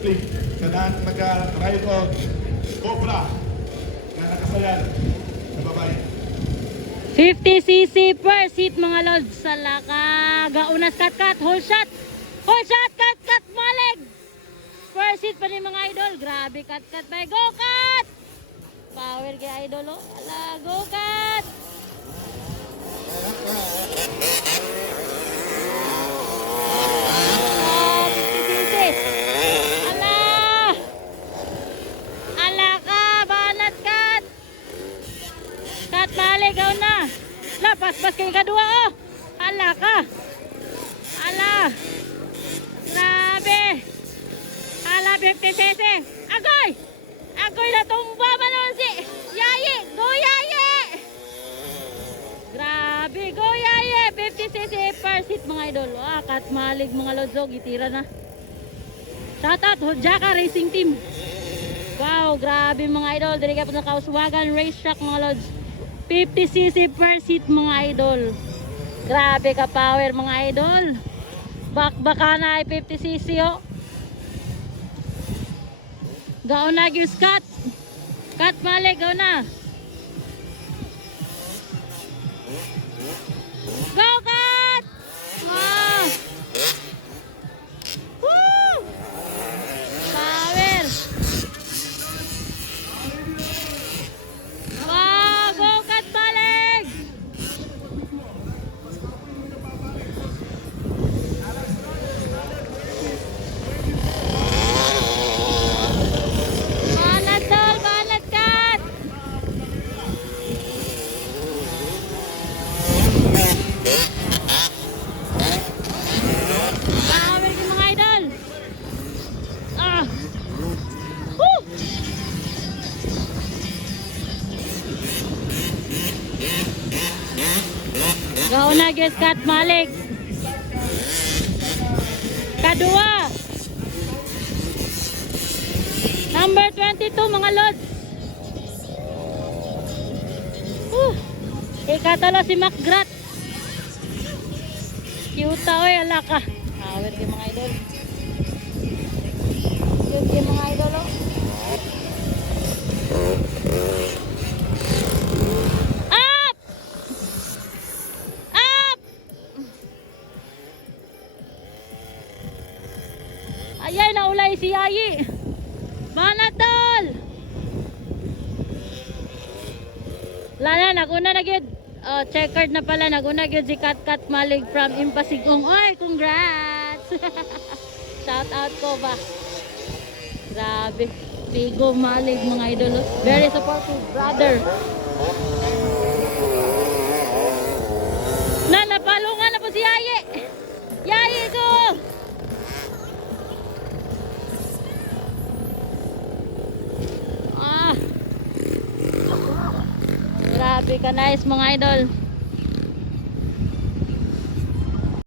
click. Kanaan nag-ride o Cobra na nakasayan sa babae. 50cc per seat mga lods. Salaka. Gaunas kat-kat. Whole shot. Whole shot. Kat-kat. Malig. Per seat pa ni mga idol. Grabe kat-kat. Bay. Go kat. Power kay idol. Oh. Ala. Go kat. Oh, 50cc. Ala. Ala ka. Banat kat. Kat malig. Gaw na. Pas-pas kayong kadua oh. Ala ka. Ala. Grabe. Ala 50cc. Agoy. Agoy na tumba ba naman si Yayi. Go Yayi. Grabe. Go Yayi. 50cc per seat mga idol. Ah, kat malig mga lodzog. Itira na. Shoutout Hojaka Racing Team. Wow. Grabe mga idol. Dili ka po na Kauswagan Racetrack mga lods. 50cc per seat mga idol. Grabe ka power mga idol. Bakbaka na ay 50cc oh. Gaon na gyud cut. Cut mali gaon na. Go cut. Ah. Woo! Power. Wow, go cut balik. Banat tol, banat cut. Power yung mga idol. Ah. Woo! Gaon na guys cut malik. Kadua. Number 22 mga lods. Ikatalo si Macgrat. Cute oy ala ka. Power kay mga idol. Cute kay mga idol oh. Up! Up! Ayay naulay si Yayi. Manatol! Lala, naguna na gyud. Oh, checkered na pala. Naguna gyud si Kat Malig from Impasigong. Oy, congrats! Shout out ko ba? Grabe. Pigo Malig mga idol. Very supportive brother. Na, napalungan na po si Yayi. Yayi go! Grabe ka nice mga idol.